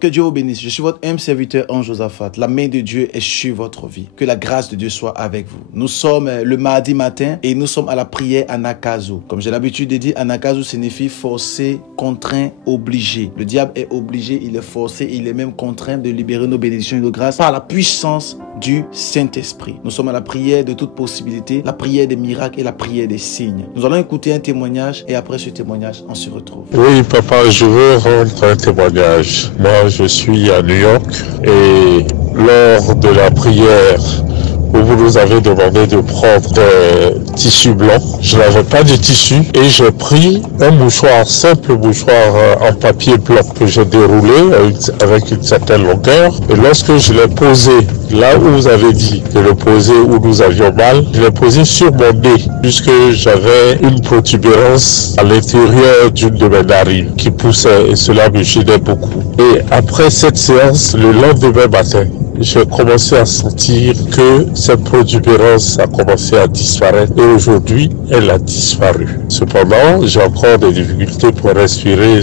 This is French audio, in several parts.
Que Dieu vous bénisse. Je suis votre humble serviteur Ange Josaphat. La main de Dieu est sur votre vie. Que la grâce de Dieu soit avec vous. Nous sommes le mardi matin et nous sommes à la prière Anagkazo. Comme j'ai l'habitude de dire, Anagkazo signifie forcé, contraint, obligé. Le diable est obligé, il est forcé, il est même contraint de libérer nos bénédictions et nos grâces par la puissance du Saint-Esprit. Nous sommes à la prière de toute possibilité, la prière des miracles et la prière des signes. Nous allons écouter un témoignage et après ce témoignage, on se retrouve. Oui, papa, je veux rendre un témoignage. Moi, je suis à New York et lors de la prière où vous nous avez demandé de prendre des tissus blancs, je n'avais pas de tissu et j'ai pris un mouchoir, simple mouchoir en papier blanc que j'ai déroulé avec une certaine longueur. Et lorsque je l'ai posé là où vous avez dit de le poser où nous avions mal, je l'ai posé sur mon nez puisque j'avais une protubérance à l'intérieur d'une de mes narines qui poussait et cela me gênait beaucoup. Et après cette séance, le lendemain matin, j'ai commencé à sentir que cette protubérance a commencé à disparaître et aujourd'hui, elle a disparu. Cependant, j'ai encore des difficultés pour respirer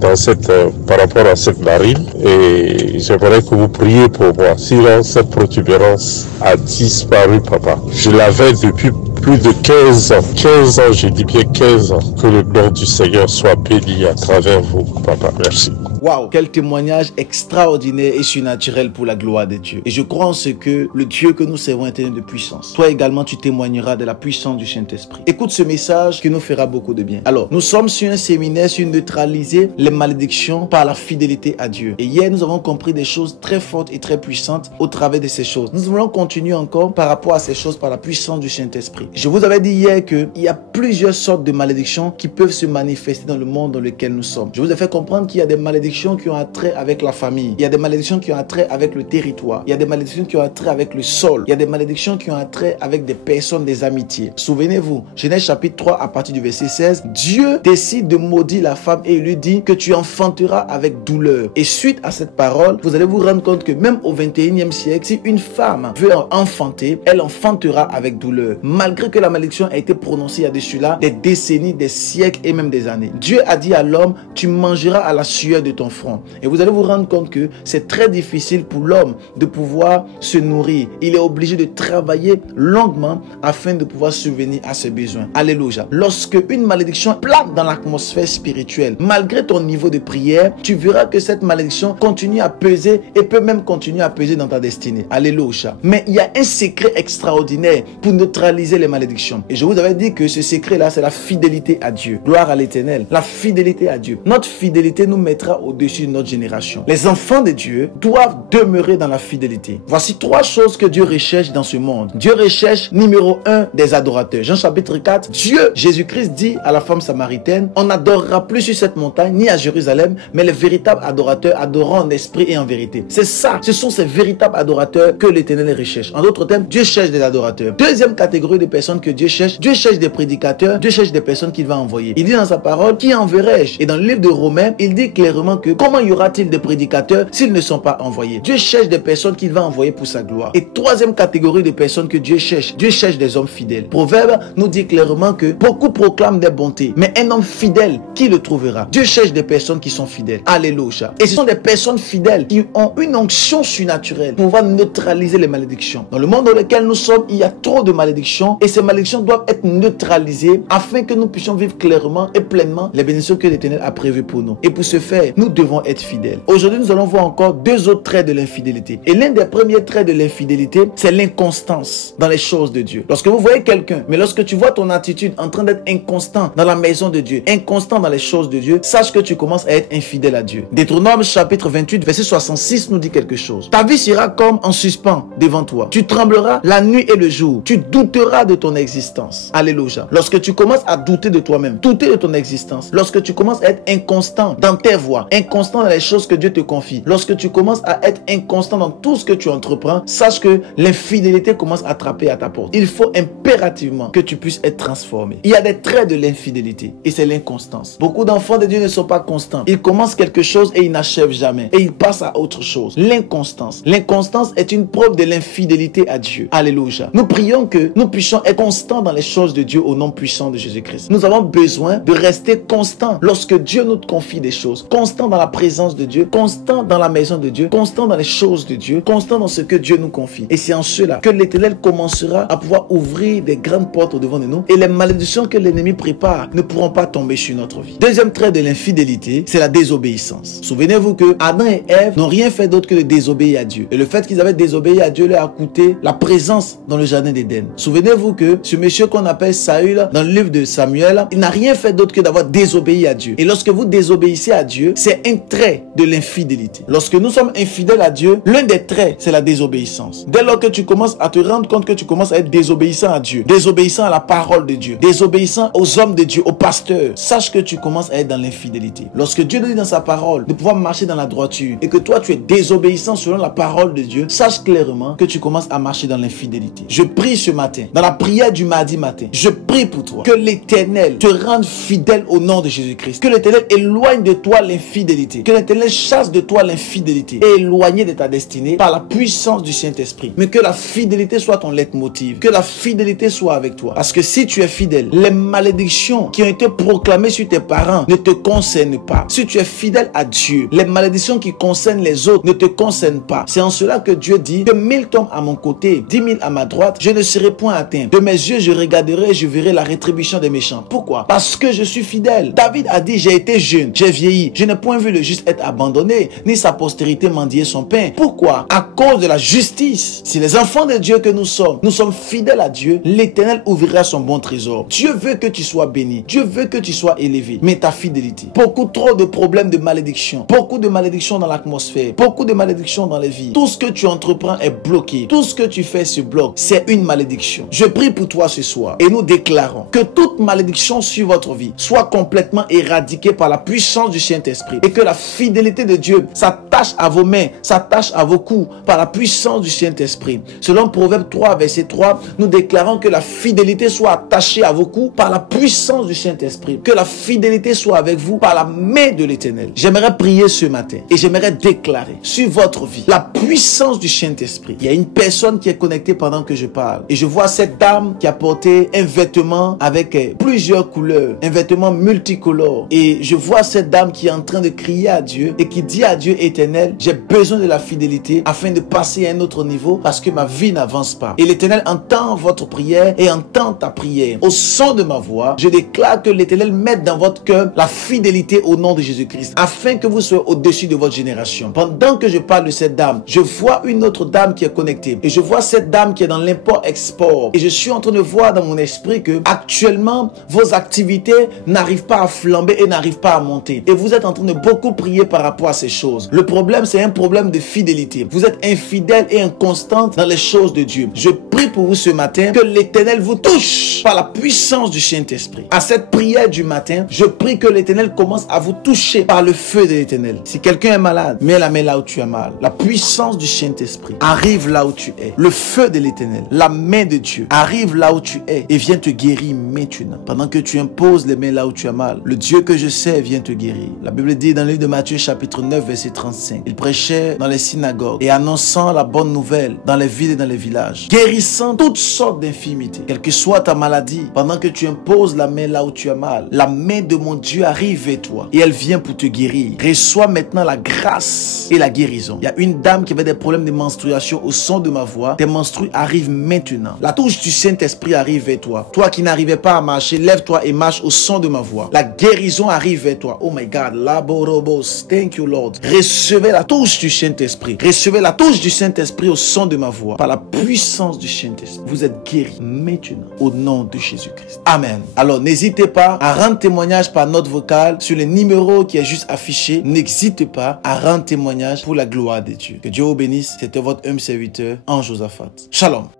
par rapport à cette narine et j'aimerais que vous priez pour moi. Sinon, cette protubérance a disparu, papa. Je l'avais depuis plus de 15 ans. 15 ans, je dis bien 15 ans. Que le nom du Seigneur soit béni à travers vous, papa. Merci. Waouh, quel témoignage extraordinaire et surnaturel pour la gloire de Dieu. Et je crois en ce que le Dieu que nous servons est un de puissance. Toi également, tu témoigneras de la puissance du Saint-Esprit. Écoute ce message qui nous fera beaucoup de bien. Alors, nous sommes sur un séminaire sur neutraliser les malédictions par la fidélité à Dieu. Et hier, nous avons compris des choses très fortes et très puissantes au travers de ces choses. Nous voulons continuer encore par rapport à ces choses par la puissance du Saint-Esprit. Je vous avais dit hier qu'il y a plusieurs sortes de malédictions qui peuvent se manifester dans le monde dans lequel nous sommes. Je vous ai fait comprendre qu'il y a des malédictions qui ont attrait avec la famille. Il y a des malédictions qui ont attrait avec le territoire. Il y a des malédictions qui ont attrait avec le sol. Il y a des malédictions qui ont attrait avec des personnes, des amitiés. Souvenez-vous, Genèse chapitre 3 à partir du verset 16, Dieu décide de maudire la femme et il lui dit que tu enfanteras avec douleur. Et suite à cette parole, vous allez vous rendre compte que même au 21e siècle, si une femme veut enfanter, elle enfantera avec douleur. Malgré que la malédiction a été prononcée il y a de cela des décennies, des siècles et même des années. Dieu a dit à l'homme, tu mangeras à la sueur de ton front. Et vous allez vous rendre compte que c'est très difficile pour l'homme de pouvoir se nourrir. Il est obligé de travailler longuement afin de pouvoir subvenir à ses besoins. Alléluia. Lorsque une malédiction plane dans l'atmosphère spirituelle, malgré ton niveau de prière, tu verras que cette malédiction continue à peser et peut même continuer à peser dans ta destinée. Alléluia. Mais il y a un secret extraordinaire pour neutraliser les malédictions. Et je vous avais dit que ce secret-là, c'est la fidélité à Dieu. Gloire à l'Éternel. La fidélité à Dieu. Notre fidélité nous mettra au-dessus de notre génération. Les enfants de Dieu doivent demeurer dans la fidélité. Voici trois choses que Dieu recherche dans ce monde. Dieu recherche, numéro 1, des adorateurs. Jean chapitre 4, Dieu, Jésus-Christ dit à la femme samaritaine, on n'adorera plus sur cette montagne, ni à Jérusalem, mais les véritables adorateurs adoreront en esprit et en vérité. C'est ça, ce sont ces véritables adorateurs que l'Éternel recherche. En d'autres termes, Dieu cherche des adorateurs. Deuxième catégorie de personnes que Dieu cherche des prédicateurs, Dieu cherche des personnes qu'il va envoyer. Il dit dans sa parole, qui enverrai-je? Et dans le livre de Romains, il dit clairement que comment y aura-t-il des prédicateurs s'ils ne sont pas envoyés? Dieu cherche des personnes qu'il va envoyer pour sa gloire. Et troisième catégorie de personnes que Dieu cherche des hommes fidèles. Proverbe nous dit clairement que beaucoup proclament des bontés, mais un homme fidèle, qui le trouvera? Dieu cherche des personnes qui sont fidèles. Alléluia. Et ce sont des personnes fidèles qui ont une onction surnaturelle pour pouvoir neutraliser les malédictions. Dans le monde dans lequel nous sommes, il y a trop de malédictions et ces malédictions doivent être neutralisées afin que nous puissions vivre clairement et pleinement les bénédictions que l'Éternel a prévues pour nous. Et pour ce faire, nous devons être fidèles. Aujourd'hui, nous allons voir encore deux autres traits de l'infidélité. Et l'un des premiers traits de l'infidélité, c'est l'inconstance dans les choses de Dieu. Lorsque vous voyez quelqu'un, mais lorsque tu vois ton attitude en train d'être inconstant dans la maison de Dieu, inconstant dans les choses de Dieu, sache que tu commences à être infidèle à Dieu. Deutéronome chapitre 28, verset 66 nous dit quelque chose. Ta vie sera comme en suspens devant toi. Tu trembleras la nuit et le jour. Tu douteras de ton existence. Alléluia. Lorsque tu commences à douter de toi-même, douter de ton existence, lorsque tu commences à être inconstant dans tes voies, inconstant dans les choses que Dieu te confie, lorsque tu commences à être inconstant dans tout ce que tu entreprends, sache que l'infidélité commence à frapper à ta porte. Il faut impérativement que tu puisses être transformé. Il y a des traits de l'infidélité et c'est l'inconstance. Beaucoup d'enfants de Dieu ne sont pas constants. Ils commencent quelque chose et ils n'achèvent jamais. Et ils passent à autre chose. L'inconstance. L'inconstance est une preuve de l'infidélité à Dieu. Alléluia. Nous prions que nous puissions être constants dans les choses de Dieu au nom puissant de Jésus-Christ. Nous avons besoin de rester constants lorsque Dieu nous confie des choses. Constants constant dans la présence de Dieu, constant dans la maison de Dieu, constant dans les choses de Dieu, constant dans ce que Dieu nous confie. Et c'est en cela que l'Éternel commencera à pouvoir ouvrir des grandes portes au devant de nous et les malédictions que l'ennemi prépare ne pourront pas tomber sur notre vie. Deuxième trait de l'infidélité, c'est la désobéissance. Souvenez-vous que Adam et Ève n'ont rien fait d'autre que de désobéir à Dieu. Et le fait qu'ils avaient désobéi à Dieu leur a coûté la présence dans le jardin d'Éden. Souvenez-vous que ce monsieur qu'on appelle Saül, dans le livre de Samuel, il n'a rien fait d'autre que d'avoir désobéi à Dieu. Et lorsque vous désobéissez à Dieu, c'est un trait de l'infidélité. Lorsque nous sommes infidèles à Dieu, l'un des traits, c'est la désobéissance. Dès lors que tu commences à te rendre compte que tu commences à être désobéissant à Dieu, désobéissant à la parole de Dieu, désobéissant aux hommes de Dieu, aux pasteurs, sache que tu commences à être dans l'infidélité. Lorsque Dieu nous dit dans sa parole de pouvoir marcher dans la droiture et que toi tu es désobéissant selon la parole de Dieu, sache clairement que tu commences à marcher dans l'infidélité. Je prie ce matin, dans la prière du mardi matin, je prie pour toi que l'Éternel te rende fidèle au nom de Jésus-Christ. Que l'Éternel éloigne de toi l'infidélité. Que l'Éternel chasse de toi l'infidélité et éloigne de ta destinée par la puissance du Saint-Esprit. Mais que la fidélité soit ton leitmotiv. Que la fidélité soit avec toi. Parce que si tu es fidèle, les malédictions qui ont été proclamées sur tes parents ne te concernent pas. Si tu es fidèle à Dieu, les malédictions qui concernent les autres ne te concernent pas. C'est en cela que Dieu dit que 1000 tombent à mon côté, 10 000 à ma droite, je ne serai point atteint. De mes yeux, je regarderai et je verrai la rétribution des méchants. Pourquoi? Parce que je suis fidèle. David a dit, j'ai été jeune, j'ai vieilli, je n'ai point vu le juste être abandonné, ni sa postérité mendier son pain. Pourquoi? À cause de la justice. Si les enfants de Dieu que nous sommes fidèles à Dieu, l'Éternel ouvrira son bon trésor. Dieu veut que tu sois béni. Dieu veut que tu sois élevé. Mais ta fidélité. Beaucoup trop de problèmes de malédiction. Beaucoup de malédictions dans l'atmosphère. Beaucoup de malédictions dans les vies. Tout ce que tu entreprends est bloqué. Tout ce que tu fais se bloque. C'est une malédiction. Je prie pour toi ce soir et nous déclarons que toute malédiction sur votre vie soit complètement éradiquée par la puissance du Saint-Esprit et que la fidélité de Dieu s'attache à vos mains, s'attache à vos coups par la puissance du Saint-Esprit. Selon Proverbe 3, verset 3, nous déclarons que la fidélité soit attachée à vos coups par la puissance du Saint-Esprit. Que la fidélité soit avec vous par la main de l'Éternel. J'aimerais prier ce matin et j'aimerais déclarer sur votre vie la puissance du Saint-Esprit. Il y a une personne qui est connectée pendant que je parle et je vois cette dame qui a porté un vêtement avec plusieurs couleurs, un vêtement multicolore, et je vois cette dame qui est en train de crier à Dieu et qui dit à Dieu éternel, j'ai besoin de la fidélité afin de passer à un autre niveau parce que ma vie n'avance pas. Et l'Éternel entend votre prière et entend ta prière. Au son de ma voix, je déclare que l'Éternel mette dans votre cœur la fidélité au nom de Jésus-Christ afin que vous soyez au-dessus de votre génération. Pendant que je parle de cette dame, je vois une autre dame qui est connectée et je vois cette dame qui est dans l'import-export et je suis en train de voir dans mon esprit que actuellement vos activités n'arrivent pas à flamber et n'arrivent pas à monter et vous êtes en train de beaucoup prier par rapport à ces choses. Le problème, c'est un problème de fidélité. Vous êtes infidèle et inconstante dans les choses de Dieu. Je prie pour vous ce matin que l'Éternel vous touche par la puissance du Saint-Esprit. À cette prière du matin, je prie que l'Éternel commence à vous toucher par le feu de l'Éternel. Si quelqu'un est malade, mets la main là où tu as mal. La puissance du Saint-Esprit arrive là où tu es. Le feu de l'Éternel, la main de Dieu arrive là où tu es et vient te guérir maintenant. Pendant que tu imposes les mains là où tu as mal, le Dieu que je sais vient te guérir. La Bible dit dans le livre de Matthieu chapitre 9 verset 35, il prêchait dans les synagogues et annonçant la bonne nouvelle dans les villes et dans les villages, guérissant toutes sortes d'infirmités. Quelle que soit ta maladie, pendant que tu imposes la main là où tu as mal, la main de mon Dieu arrive vers toi et elle vient pour te guérir. Reçois maintenant la grâce et la guérison. Il y a une dame qui avait des problèmes de menstruation au son de ma voix. Tes menstrues arrivent maintenant. La touche du Saint-Esprit arrive vers toi. Toi qui n'arrivais pas à marcher, lève-toi et marche au son de ma voix. La guérison arrive vers toi. Oh my God. Laborobos. Thank you Lord. Recevez la touche du Saint-Esprit. Recevez la touche du Saint-Esprit au son de ma voix. Par la puissance du Saint-Esprit. Vous êtes guéris maintenant au nom de Jésus-Christ. Amen. Alors n'hésitez pas à rendre témoignage par note vocale sur le numéro qui est juste affiché. N'hésitez pas à rendre témoignage pour la gloire de Dieu. Que Dieu vous bénisse. C'était votre homme serviteur, Ange Josaphat. Shalom.